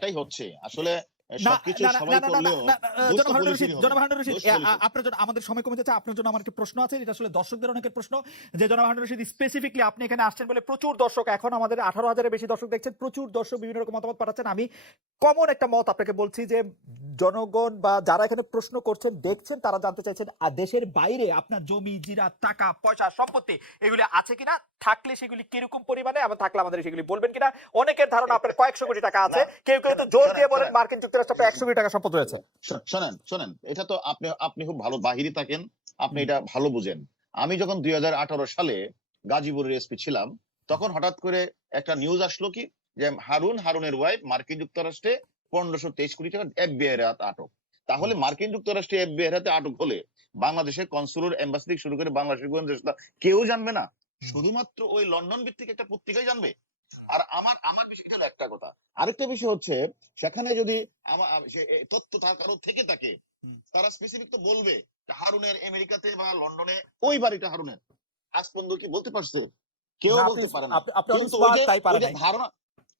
একটাই হচ্ছে আসলে না, সবকিছু না, না, সবাই না, না, না, করলেও না, দোষ তো জনাব হারুনুর রশিদ, পুলিশেরই হবে। জনাব হারুনুর রশিদ, দোষ পুলিশের। আপনার জন্য আমাদের সময় কমে যাচ্ছে। আপনার জন্য আমার একটি প্রশ্ন আছে, যেটা আসলে দর্শকদের অনেকের প্রশ্ন, যে জনাব হারুনুর রশিদ স্পেসিফিকলি আপনি এখানে আসছেন বলে প্রচুর দর্শক, এখন আমাদের 18,000-এর বেশি দর্শক দেখছেন, প্রচুর দর্শক বিভিন্ন রকম মতামত পাঠাচ্ছেন। আমি কমন একটা মত আপনাকে বলছি যে জনগণ বা যারা এখানে প্রশ্ন করছেন দেখছেন, তারা জানতে চাইছেন দেশের বাইরে আপনার জমি জিরা টাকা পয়সা সম্পত্তি এগুলি আছে কিনা, থাকলে সেগুলি কিরকম পরিমাণে, আবার থাকলে আমাদের সেগুলি বলবেন কিনা। অনেকের ধারণা আপনার কয়েকশো কোটি টাকা আছে, না, কেউ কেউ তো শোনেন, জোর শোনেন, দিয়ে বলেন শোনেন, মার্কিন যুক্তরাষ্ট্রে আপনার 100 কোটি টাকা সম্পদ রয়েছে। শোনেন, শোনেন, এটা তো আপনি আপনি খুব ভালো বাহিরে থাকেন, আপনি হুম, এটা ভালো বুঝেন। আমি যখন 2018 সালে গাজীপুরের এসপি ছিলাম, তখন হঠাৎ করে একটা নিউজ আসলো কি, যে হারুনের ওয়াইফ মার্কিন যুক্তরাষ্ট্রে 1523 কোটি টাকা এফবিআই এর হাতে আটক। তাহলে মার্কিন যুক্তরাষ্ট্রে এফবিআই এর হাতে আটক হলে বাংলাদেশের কনসুলার এম্বাসি থেকে শুরু করে বাংলাদেশের গোয়েন্দা কেউ জানবে না, হুম, শুধুমাত্র ওই লন্ডন ভিত্তিক একটা পত্রিকাই জানবে। আর আমার আমার বিষয়টা হলো একটা কথা। আরেকটা বিষয় হচ্ছে, সেখানে যদি তথ্য তার কারো থেকে থাকে, হুম। তারা স্পেসিফিক তো বলবে যে হারুনের আমেরিকাতে বা লন্ডনে ওই বাড়িটা হারুনের। আজ পর্যন্ত কি বলতে পারছে? কেউ না, আপনি বলতে পারে নাই। আপনি আপনি অন কিন্তু ওই স্পট যে তাই ওই পারেন যে নাই। ধারণা,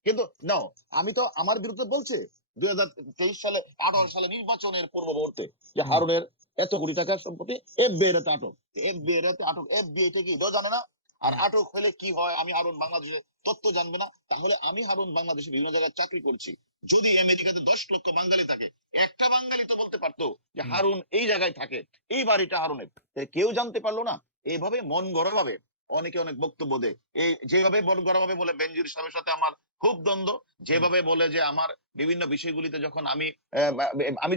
কিন্তু নাও, আমি তো আমার বিরুদ্ধে বলছে 2023 সালে 18 সালে নির্বাচনের পূর্ব মুহূর্তে যে হুম, হারুনের এত কোটি টাকার সম্পত্তি এফবিআই এর হাতে আটক। এফবিআই এর হাতে আটক, এফবিআই থেকে এটাও জানে না। আর হুম, আটক হলে কি হয়, আমি হারুন বাংলাদেশে তথ্য জানবে না। তাহলে আমি হারুন বাংলাদেশে বিভিন্ন জায়গায় চাকরি করছি, যদি আমেরিকাতে 10 লক্ষ বাঙালি থাকে, একটা বাঙালি তো বলতে পারতো যে হুম, হারুন এই জায়গায় থাকে, এই বাড়িটা হারুনের। কেউ জানতে পারলো না। এইভাবে মন গড়া ভাবে অনেকে অনেক বক্তব্য দেয়। এই যেভাবে মন গড়া ভাবে বলে বেনজির সাহেবের সাথে আমার খুব দ্বন্দ্ব, হুম, যেভাবে বলে যে আমার বিভিন্ন বিষয়গুলিতে যখন আমি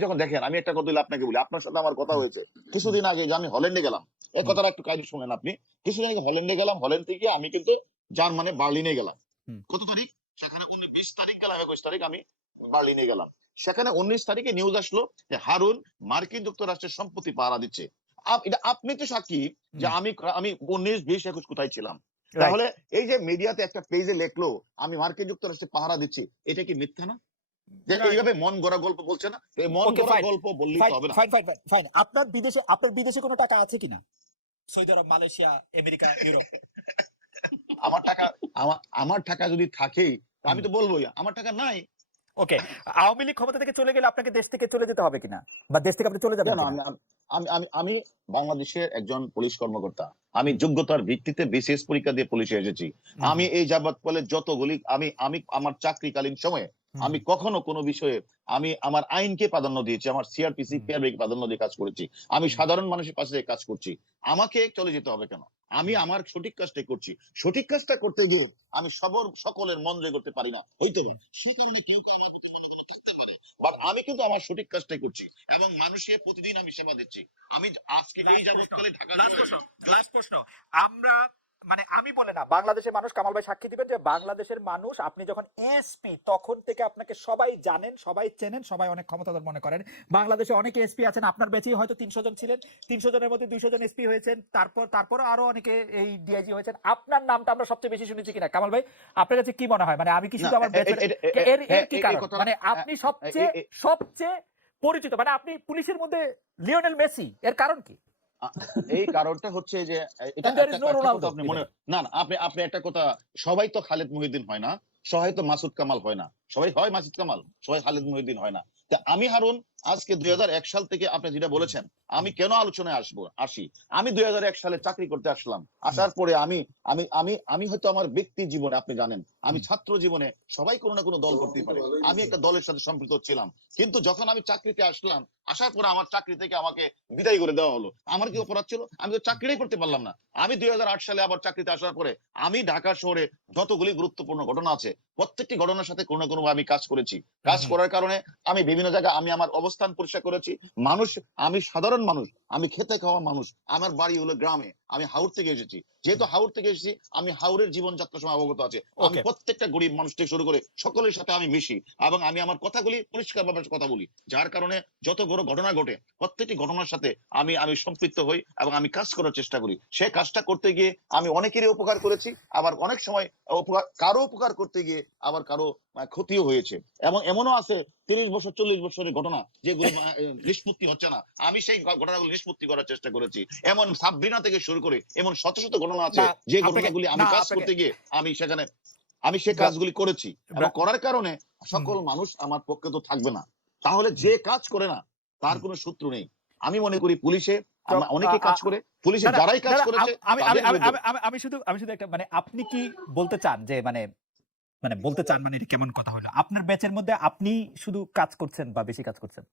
যখন দেখেন, আমি একটা কথা আপনাকে বলি, আপনার সাথে আমার কথা হুম, হয়েছে হুম, কিছুদিন আগে, যে আমি হল্যান্ডে গেলাম। এই হুম, কথাটা একটু কাইন্ডলি শুনেন আপনি। কিছুদিন আগে হল্যান্ডে গেলাম, হল্যান্ড থেকে আমি কিন্তু জার্মানে বার্লিনে গেলাম। হুম, কত তারিখ? সেখানে 20 তারিখ গেলাম, 21 তারিখ আমি বার্লিনে গেলাম। সেখানে 19 তারিখে নিউজ আসলো যে হারুন মার্কিন যুক্তরাষ্ট্রের সম্পত্তি পাহারা দিচ্ছে। এটা আপনি তো সাক্ষী যে হুম, আমি আমি 19, 20, 21 কোথায় ছিলাম। রাইট। তাহলে এই যে মিডিয়াতে একটা পেজে লেখলো আমি মার্কিন যুক্তরাষ্ট্রে পাহারা দিচ্ছি, এটা কি মিথ্যা না? যে রাইট। এইভাবে মন গড়া গল্প বলছে না, এই মন ওকে, গড়া ফাইন, গল্প বললেই তো ফাইন, হবে না। Fine, fine, fine, fine. আপনার বিদেশে কোনো টাকা আছে কিনা? সৌদি আরব, মালয়েশিয়া, আমেরিকা, ইউরোপ। আমার টাকা, আমার টাকা যদি থাকেই, তা হুম, আমি তো বলবোই আমার টাকা নাই। ওকে। আওয়ামী লীগ ক্ষমতা থেকে চলে গেলে আপনাকে দেশ থেকে চলে যেতে হবে কিনা, বা দেশ থেকে আপনি চলে যাবেন কেন? কিনা? আমি আমি আমি আমি বাংলাদেশের একজন পুলিশ কর্মকর্তা। আমি হুম, যোগ্যতার ভিত্তিতে বিসিএস পরীক্ষা দিয়ে পুলিশে এসেছি। হুম, আমি হুম, এই যাবৎ ফলে যতগুলি আমি আমি আমার চাকরিকালীন সময়ে হুম, আমি কখনো কোনো বিষয়ে আমি আমার আইনকে প্রাধান্য দিয়েছি, আমার সিআরপিসি হুম, পিআরবি কে প্রাধান্য দিয়ে কাজ করেছি। আমি হুম, সাধারণ মানুষের পাশে থেকে কাজ করছি। আমাকে চলে যেতে হবে কেন? আমি হুম, আমার সঠিক কাজটাই করছি। সঠিক কাজটা করতে গিয়ে আমি সকলের মন জয় করতে পারি না, হইতে হবে। হুম। সেজন্য কেউ বাট আমি কিন্তু আমার সঠিক কাজটাই করছি এবং মানুষের প্রতিদিন আমি সেবা দিচ্ছি। আমি আজকে এই লাস্ট প্রশ্ন, যাবৎকালে ঢাকা লাস্ট শহরে প্রশ্ন, লাস্ট প্রশ্ন। আমরা, মানে আমি বলে না, বাংলাদেশের মানুষ, কামাল ভাই সাক্ষী দিবেন যে বাংলাদেশের মানুষ, আপনি যখন এসপি তখন থেকে আপনাকে সবাই জানেন, সবাই চেনেন, সবাই অনেক ক্ষমতাধর মনে করেন। বাংলাদেশে অনেকে এসপি আছেন, আপনার ব্যাচেই হয়তো 300 জন ছিলেন, 300 জনের মধ্যে 200 জন এসপি হয়েছেন, তারপরও আরো অনেকে এই ডিআইজি হয়েছেন। আপনার নামটা আমরা সবচেয়ে বেশি শুনেছি কিনা কামাল ভাই? আপনার কাছে কি মনে হয়, মানে আমি কি না শুধু আমার ব্যাচের, এর এর কি এই কারণ, কথাটা মানে আপনি সবচেয়ে সবচেয়ে পরিচিত, মানে আপনি পুলিশের মধ্যে লিওনেল মেসি, এর কারণ কি? আ এই কারণটা হচ্ছে যে এটা And there একটা is no একটা কথা Ronaldo আপনি মনে, even. না না, আপনি আপনি একটা কথা, সবাই তো খালেদ মহিউদ্দিন হয় না, সবাই তো মাসুদ কামাল হয় না, সবাই হয় মাসুদ কামাল, সবাই খালেদ মহিউদ্দিন হয় না। তা আমি হারুন আজকে হুম, 2001 সাল থেকে আপনি যেটা হুম, বলেছেন, আমি হুম, কেন আলোচনায় আসি। আমি 2001 সালে চাকরি করতে আসলাম। হুম, আসার পরে আমি আমি আমি আমি হয়তো আমার ব্যক্তি জীবনে আপনি জানেন, আমি হুম, ছাত্র জীবনে সবাই কোনো না কোনো দল করতেই পারে। আমি একটা দলের সাথে সম্পৃক্ত ছিলাম। কিন্তু যখন আমি চাকরিতে আসলাম, আসার পরে আমার চাকরি থেকে আমাকে বিদায় করে দেওয়া হলো। আমার কি হুম, অপরাধ ছিল? আমি তো হুম, চাকরিটাই করতে পারলাম না। আমি 2008 সালে আবার চাকরিতে আসার পরে আমি ঢাকা শহরে যতগুলি গুরুত্বপূর্ণ ঘটনা আছে, প্রত্যেকটি ঘটনার সাথে কোনো না কোনোভাবে আমি কাজ করেছি। হুম, কাজ হুম, করার কারণে আমি বিভিন্ন জায়গায় আমি আমার অবস্থান পরিষ্কার করেছি। মানুষ, আমি সাধারণ মানুষ, আমি খেতে খাওয়া মানুষ। আমার বাড়ি হলো গ্রামে। আমি হাওর থেকে এসেছি। যেহেতু হুম। হাওর থেকে এসেছি, আমি হাওরের জীবনযাত্রার সময় অবগত আছে। আমি ওকে। প্রত্যেকটা গরিব মানুষ থেকে শুরু করে সকলের সাথে আমি মিশি এবং আমি আমার কথাগুলি পরিষ্কারভাবে কথা বলি। যার কারণে যত বড় ঘটনা ঘটে, প্রত্যেকটি ঘটনার সাথে আমি আমি সম্পৃক্ত হই এবং আমি কাজ করার চেষ্টা করি। সে কাজটা করতে গিয়ে আমি অনেকেরই উপকার করেছি। আবার অনেক সময় কারো উপকার করতে গিয়ে আবার কারো ক্ষতিও হয়েছে। এবং এমনও আছে 30 বছর 40 বছরের ঘটনা যেগুলো নিষ্পত্তি হচ্ছে না। আমি সেই ঘটনাগুলো নিষ্পত্তি করার চেষ্টা করেছি। এমন সাবরিনা থেকে শুরু করে এমন শত শত ঘটনা আছে না, যে আপনাকে, ঘটনাগুলি আমি না, কাজ আপনাকে, করতে গিয়ে আমি সেখানে আমি সে কাজগুলি করেছি এবং ব্রা- করার কারণে সকল মানুষ আমার পক্ষে তো থাকবে না। তাহলে যে কাজ করে না তার কোনো শত্রু নেই। আমি মনে করি পুলিশে অনেকে কাজ করে, পুলিশে না না যারাই না কাজ না, করেছে আমি আমি তাদের আমি বিরুদ্ধে। আমি আমি আমি শুধু একটা মানে আপনি কি বলতে চান যে মানে মানে বলতে চান মানে এটা কেমন কথা হলো আপনার ব্যাচের মধ্যে আপনি শুধু কাজ করছেন বা বেশি কাজ করছেন?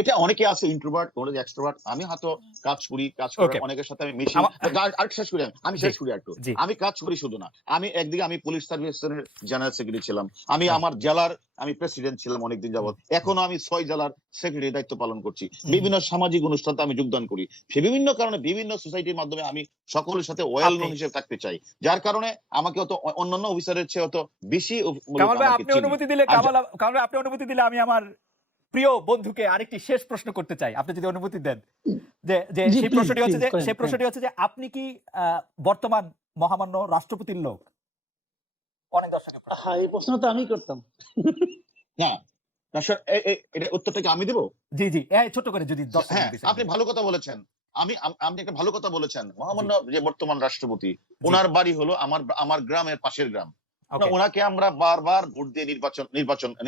এটা অনেকে আছে ইন্ট্রোভার্ট, অনেকে এক্সট্রোভার্ট। আমি হয়তো কাজ করি, কাজ করার ওকে অনেকের সাথে আমি মিশি। আমার আর শেষ করি আমি জি শেষ করি একটু। জি আমি কাজ করি শুধু না। আমি একদিকে আমি পুলিশ সার্ভিসের জেনারেল সেক্রেটারি ছিলাম। আমি ও, আমার জেলার আমি প্রেসিডেন্ট ছিলাম অনেকদিন হুম, যাবৎ। হুম, এখনো আমি ৬ জেলার সেক্রেটারি দায়িত্ব পালন করছি। হুম, হুম। বিভিন্ন সামাজিক অনুষ্ঠানে আমি যোগদান করি। সে বিভিন্ন কারণে বিভিন্ন সোসাইটির মাধ্যমে আমি সকলের সাথে ওয়েল আপনি নোন হিসেবে থাকতে চাই। যার কারণে আমাকে অন্যান্য অফিসারের চেয়ে বেশি লোক কামাল ভাই আমাকে আপনি চিনি। অনুমতি দিলে আর কামাল ভাই আপনি অনুমতি দিলে আমি আমার প্রিয় বন্ধুকে আরেকটি শেষ প্রশ্ন করতে চাই আপনি যদি অনুমতি দেন যে যে জি সেই প্লিজ প্রশ্নটি হচ্ছে প্লিজ যে করেন সেই করেন। প্রশ্নটি হচ্ছে যে আপনি কি বর্তমান মহামান্য রাষ্ট্রপতির লোক? অনেক দর্শকের প্রশ্ন। হ্যাঁ, এই প্রশ্ন তো আমি করতাম। না, এটা উত্তরটা কি আমি দেব? জি জি ছোট করে যদি দর্শক হ্যাঁ, দিচ্ছেন আপনি ভালো কথা বলেছেন। আপনি একটা ভালো কথা বলেছেন। জি মহামান্য যে বর্তমান রাষ্ট্রপতি, জি উনার বাড়ি হলো আমার গ্রামের পাশের গ্রাম। ওকে উনাকে আমরা বারবার ভোট দিয়ে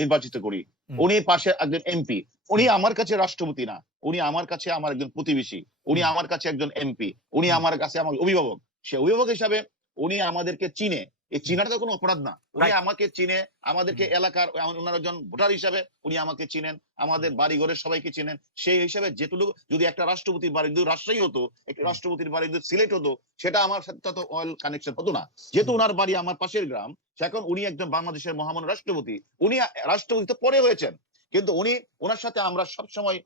নির্বাচিত করি। হুম উনি পাশে একজন এমপি। উনি হুম আমার কাছে রাষ্ট্রপতি না। উনি আমার কাছে আমার একজন প্রতিবেশী। উনি হুম আমার কাছে একজন এমপি। উনি হুম আমার কাছে আমার অভিভাবক। সে অভিভাবক হিসাবে উনি আমাদেরকে চিনে। এই চিনাটা তো কোনো অপরাধ না। উনি রাইট আমাকে চিনে, আমাদেরকে এলাকার উনার একজন ভোটার হিসাবে উনি আমাকে চিনেন, আমাদের বাড়ি ঘরের সবাইকে চিনেন। সেই হিসাবে যেটুকু যদি একটা রাষ্ট্রপতির বাড়ি যদি রাজশাহী হতো, একটা রাষ্ট্রপতির বাড়ি যদি সিলেট হতো, সেটা আমার সাথে তো অয়েল কানেকশন হতো না। যেহেতু উনার বাড়ি আমার পাশের গ্রাম, এখন উনি একজন বাংলাদেশের মহামান্য রাষ্ট্রপতি। উনি রাষ্ট্রপতি তো পরে হয়েছেন। কিন্তু উনার সাথে আমরা সবসময়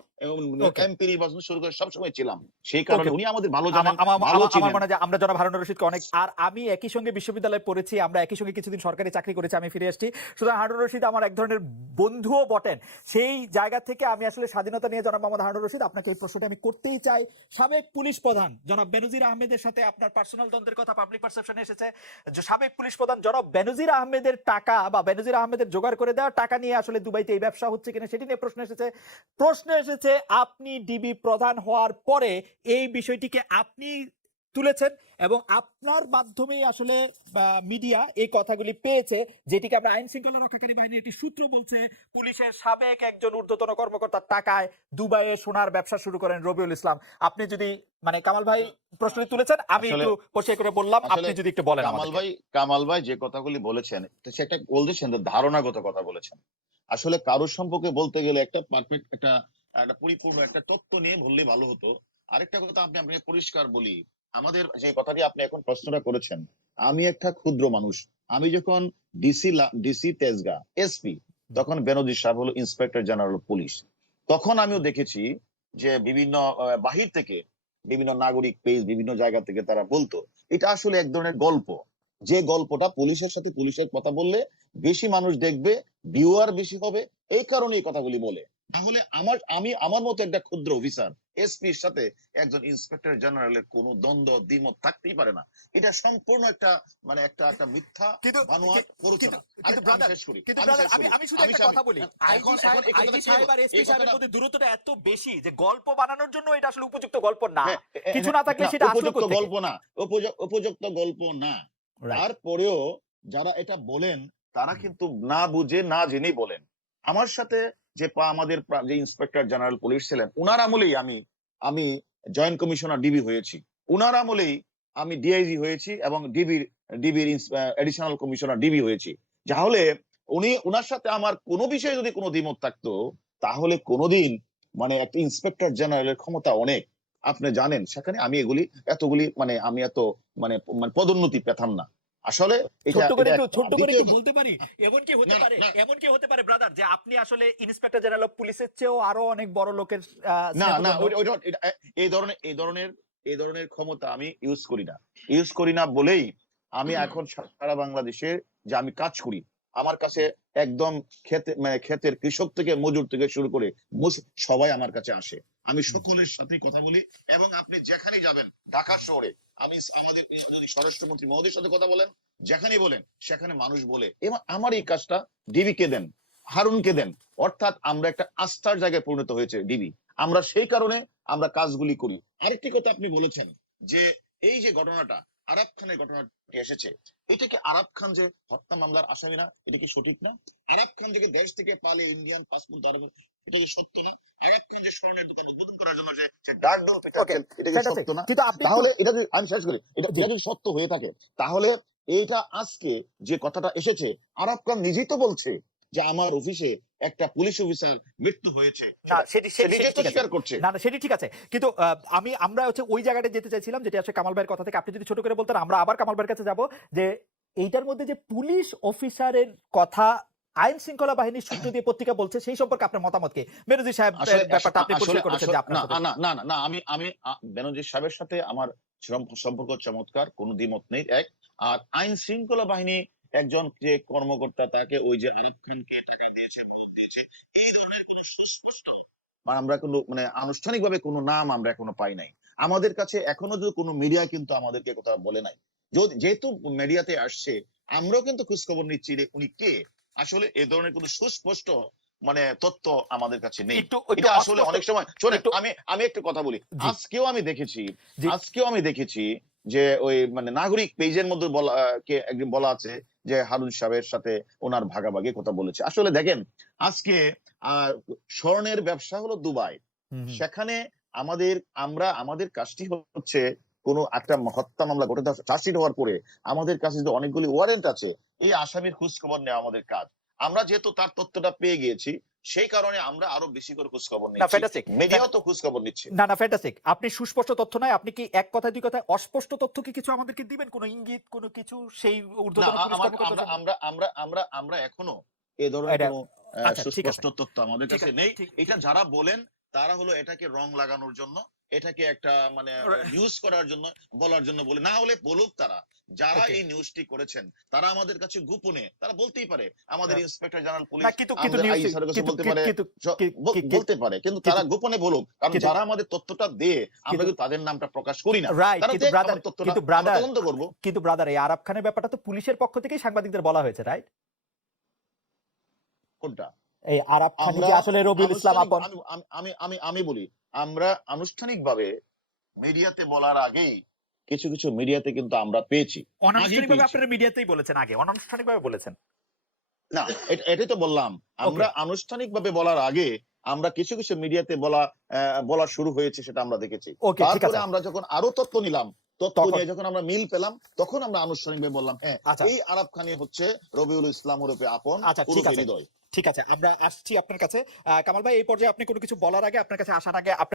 ওকে এমপি নির্বাচন শুরু করে সবসময় ছিলাম। সেই ওকে কারণে উনি আমাদের ভালো জানেন, আমার ভালো আমার চিনেন। মনে হয় যে আমরা জনাব হারুনুর রশিদকে অনেক আর আমি একই সঙ্গে বিশ্ববিদ্যালয়ে পড়েছি আমরা একই সঙ্গে কিছুদিন সরকারি চাকরি করেছি আমি ফিরে আসছি সুতরাং হারুনুর রশিদ আমার এক ধরনের বন্ধুও বটেন সেই জায়গা থেকে আমি আসলে স্বাধীনতা নিয়ে জনাব মোহাম্মদ হারুনুর রশিদ আপনাকে এই প্রশ্নটা আমি করতেই চাই সাবেক পুলিশ প্রধান জনাব বেনজির আহমেদের সাথে আপনার পার্সোনাল দ্বন্দ্বের কথা পাবলিক পারসেপশনে এসেছে যে সাবেক পুলিশ প্রধান জনাব বেনজির আহমেদের টাকা বা বেনজির আহমেদের জোগাড় করে দেওয়া টাকা নিয়ে আসলে দুবাইতে এই ব্যবসা হচ্ছে কিনা সেটি নিয়ে প্রশ্ন এসেছে আপনি ডিবি প্রধান হওয়ার পরে এই বিষয়টিকে আপনি তুলেছেন এবং আপনার মাধ্যমেই আসলে মিডিয়া এই কথাগুলি পেয়েছে যেটিকে আমরা আইন শৃঙ্খলা রক্ষাকারী বাহিনীর একটি সূত্র বলছে পুলিশের সাবেক একজন ঊর্ধ্বতন কর্মকর্তার টাকায় দুবাইয়ে সোনার ব্যবসা শুরু করেন রবিউল ইসলাম আপনি যদি মানে কামাল ভাই প্রশ্নটি তুলেছেন আমি আসলে একটু পরিষ্কার করে বললাম আসলে আপনি যদি একটু বলেন আমাদেরকে কামাল ভাই যে কথাগুলি বলেছেন সেটা বলছেন তো ধারণাগত কথা বলেছেন। আসলে কারোর সম্পর্কে বলতে গেলে একটা পারফেক্ট একটা একটা পরিপূর্ণ একটা তত্ত্ব নিয়ে বললে ভালো হতো। আরেকটা কথা আপনাকে পরিষ্কার বলি, আমাদের যে কথাটি আপনি এখন প্রশ্নটা করেছেন, আমি একটা ক্ষুদ্র মানুষ। আমি যখন ডিসি তেজগাঁ এসপি, তখন বেনজির সাহেব হলো ইন্সপেক্টর জেনারেল পুলিশ। তখন আমিও দেখেছি যে বিভিন্ন বাহির থেকে বিভিন্ন নাগরিক পেজ বিভিন্ন জায়গা থেকে তারা বলতো এটা আসলে এক ধরনের গল্প, যে গল্পটা পুলিশের সাথে পুলিশের কথা বললে বেশি মানুষ দেখবে, ভিউয়ার বেশি হবে, এই কারণে এই কথাগুলি বলে। তাহলে আমার মতো একটা ক্ষুদ্র অফিসার এসপির সাথে একজন ইন্সপেক্টর জেনারেলের কোনো দ্বন্দ্ব দ্বিমত থাকতেই পারে না। এটা সম্পূর্ণ একটা মানে একটা মিথ্যা কিন্তু বানোয়াট প্ররোচনা। কিন্তু আমি ব্রাদার শেষ করি, কিন্তু আমি ব্রাদার শেষ আমি করি, আমি শুধু আমি একটা কথা বলি এখন এখন এই কথাটা আইজি কি সাহেব হলো? আর এসপি এই সাহেবের কথাটা মধ্যে দূরত্বটা এত বেশি যে গল্প বানানোর জন্য এটা আসলে উপযুক্ত গল্প না হ্যাঁ, কিছু না থাকলে না সেটা আসলে উপযুক্ত কোত্থেকে গল্প না, উপযুক্ত গল্প না। রাইট তারপরেও যারা এটা বলেন তারা কিন্তু না বুঝে না জেনেই বলেন। আমার সাথে যে আমাদের যে ইন্সপেক্টর জেনারেল পুলিশ ছিলেন উনার আমলেই আমি আমি জয়েন্ট কমিশনার ডিবি হয়েছি। উনার আমলেই আমি ডিআইজি হয়েছি এবং ডিবির এডিশনাল কমিশনার ডিবি হয়েছি। তাহলে উনার সাথে আমার কোনো বিষয়ে যদি কোনো দ্বিমত থাকতো তাহলে কোনোদিন মানে একটা ইন্সপেক্টর জেনারেলের ক্ষমতা অনেক, আপনি জানেন সেখানে আমি এতগুলি মানে আমি এত মানে পদোন্নতি পেতাম না। আসলে এটা ছোট্ট করে এটা একটু একটা। ছোট্ট করে দ্বিতীয় একটু বলতে পারি এমন কি হতে না পারে না ব্রাদার যে আপনি আসলে ইন্সপেক্টর জেনারেল অফ পুলিশের চেয়েও আরো অনেক বড় লোকের না না স্নেহধন্য এই ধরনের ক্ষমতা আমি ইউজ করি না বলেই আমি এখন সারা বাংলাদেশে যে আমি কাজ করি আমার কাছে একদম ক্ষেতের কৃষক থেকে মজুর থেকে শুরু করে সবাই আমার কাছে আসে। আমি সকলের সাথে কথা বলি এবং আপনি যেখানেই যাবেন ঢাকা শহরে আমি আমাদের যদি স্বরাষ্ট্রমন্ত্রী মহোদয়ের সাথে কথা বলেন যেখানেই বলেন সেখানে মানুষ বলে এবং আমার এই কাজটা ডিবিকে দেন, হারুনকে দেন, অর্থাৎ আমরা একটা আস্থার জায়গায় পরিণত হয়েছে ডিবি। আমরা সেই কারণে আমরা কাজগুলি করি। আরেকটি কথা আপনি বলেছেন যে এই যে ঘটনাটা আরাব খানের ঘটনাটি এসেছে, এটা কি আরাব খান যে হত্যা মামলার আসামি না? এটা কি সঠিক না? আরাব খান যে দেশ থেকে পালিয়ে ইন্ডিয়ান পাসপোর্ট দ্বারা, এটা কি সত্য না? আরাব খান যে স্বর্ণের দোকান উদ্বোধন করার জন্য যে যে ডাক ডোর ওকে, পেটাচ্ছেন, এটা কি ফ্যান্টাস্টিক। সত্য না? কিন্তু আপনি একটু তাহলে এটা যদি আমি শেষ করি, এটা জি এটা যদি সত্য হয়ে থাকে, তাহলে এইটা আজকে যে কথাটা এসেছে, আরাব খান নিজেই তো বলছে যে আমার অফিসে একটা পুলিশ অফিসার মৃত্যু হয়েছে, না সে সেটি নিজেই তো ঠিক আছে। স্বীকার করছে। না সেটি ঠিক আছে, কিন্তু আমরা হচ্ছে ওই জায়গাটা যেতে চাইছিলাম যেটা আসলে কামাল ভাইয়ের কথা থেকে আপনি যদি ছোট করে বলতেন, আমরা আবার কামাল ভাইয়ের কাছে যাব যে এইটার মধ্যে যে পুলিশ অফিসারের কথা আইন শৃঙ্খলা বাহিনীর সূত্র দিয়ে পত্রিকা বলছে, সেই সম্পর্কে আপনার মতামত কি? বেনজির সাহেব আসলে ব্যাপারটা আপনি আসলে পরিষ্কার করেছেন আসলে যে আপনার না সাথে না না না না আমি আমি বেনজির সাহেবের সাথে আমার সম্পর্ক চমৎকার, কোনো দ্বিমত নেই। এক, আর আইন শৃঙ্খলা বাহিনী একজন যে কর্মকর্তা তাকে ওই যে আরাব খানকে টাকা দিয়েছে, মদত দিয়েছে, এই ধরনের কোনো সুস্পষ্ট আমরা কোনো মানে আনুষ্ঠানিক ভাবে কোনো নাম আমরা এখনো পাই নাই। আমাদের কাছে এখনো যদি কোনো মিডিয়া কিন্তু আমাদেরকে কথা বলে নাই। যেহেতু মিডিয়াতে আসছে, আমরাও কিন্তু খোঁজ খবর নিচ্ছি যে উনি কে। আসলে এ ধরনের কোনো সুস্পষ্ট মানে তথ্য আমাদের কাছে নেই। একটু একটু এটা আসলে অস্পষ্ট অনেক সময় শোনেন, একটু আমি একটু কথা বলি। জি আজকেও আমি দেখেছি, জি যে ওই মানে নাগরিক পেজের মধ্যে বলা কে একদিন বলা আছে যে হারুন সাহেবের সাথে ওনার ভাগাভাগি কথা বলেছে। আসলে দেখেন, আজকে আহ স্বর্ণের ব্যবসা হলো দুবাই, হুম হুম সেখানে আমাদের কাজটি হচ্ছে কোনো একটা হত্যা মামলা ঘটে চার্জশিট হওয়ার পরে আমাদের কাছে যে অনেকগুলি ওয়ারেন্ট আছে, এই আসামির খোঁজ খবর নেওয়া আমাদের কাজ। আমরা যেহেতু তার তথ্যটা পেয়ে গিয়েছি, সেই কারণে আমরা আরো বেশি করে খোঁজ খবর না নিচ্ছি, ফ্যান্টাস্টিক। মিডিয়াও তো খোঁজ খবর নিচ্ছে। না ফ্যান্টাস্টিক, আপনি সুস্পষ্ট তথ্য নাই, আপনি কি এক কথায় দুই কথায় অস্পষ্ট তথ্য কি কিছু আমাদেরকে দিবেন, কোনো ইঙ্গিত কোনো কিছু সেই না ঊর্ধ্বতন পুলিশ আমার কর্মকর্তা আমরা সম্পর্কে? আমরা আমরা আমরা আমরা এখনো এ ধরনের এটা কোনো আচ্ছা ঠিক আছে সুস্পষ্ট তথ্য আমাদের ঠিক কাছে আছে নেই। ঠিক এটা যারা বলেন তারা হলো এটাকে রং লাগানোর জন্য, এটাকে একটা মানে নিউজ করার জন্য, বলার জন্য বলে। না হলে বলুক তারা, যারা ওকে এই নিউজটি করেছেন তারা আমাদের কাছে গোপনে তারা বলতেই পারে, আমাদের ইন্সপেক্টর জেনারেল না পুলিশ কিন্তু আমাদের নিউজ আইজি স্যারের কাছে কিন্তু বলতে পারে, কিন্তু কিন্তু বলতে পারে, কিন্তু তারা গোপনে বলুক, কারণ কিন্তু যারা আমাদের তথ্যটা দেয় আমরা কিন্তু কিন্তু তাদের নামটা প্রকাশ করি না। রাইট, তারা কিন্তু দেখ ব্রাদার আমাদের তথ্যটা, কিন্তু আমরা ব্রাদার তদন্ত করবো। কিন্তু ব্রাদার এই আরাব খানের ব্যাপারটা তো পুলিশের পক্ষ থেকেই সাংবাদিকদের বলা হয়েছে, রাইট? কোনটা? এই আরাব খানি আমরা যে আসলে রবিউল ইসলাম আনুষ্ঠানিক আপন, আমি আমি আমি আমি আমি বলি, আমরা আনুষ্ঠানিকভাবে মিডিয়াতে বলার আগেই কিছু কিছু মিডিয়াতে কিন্তু আমরা পেয়েছি, আগেই অনানুষ্ঠানিকভাবে পেয়েছি। আপনারা মিডিয়াতেই বলেছেন, আগে অনানুষ্ঠানিকভাবে বলেছেন। না, এটাই তো বললাম, ওকে আমরা আনুষ্ঠানিকভাবে বলার আগে আমরা কিছু কিছু মিডিয়াতে বলা শুরু হয়েছে, সেটা আমরা দেখেছি। ওকে ঠিক তারপরে আছে আমরা যখন আরো তথ্য নিলাম, তথ্য তখন নিয়ে যখন আমরা মিল পেলাম, তখন আমরা আনুষ্ঠানিকভাবে বললাম হ্যাঁ, আচ্ছা এই আরাব খানি হচ্ছে রবিউল ইসলাম ওরফে আপন, আচ্ছা ঠিক ওরফে আছে হৃদয়। ঠিক আছে, আমরা আসছি আপনার কাছে। কামাল ভাই, এই পর্যায়ে আপনি কোনো কিছু বলার আগে, আপনার কাছে আসার আগে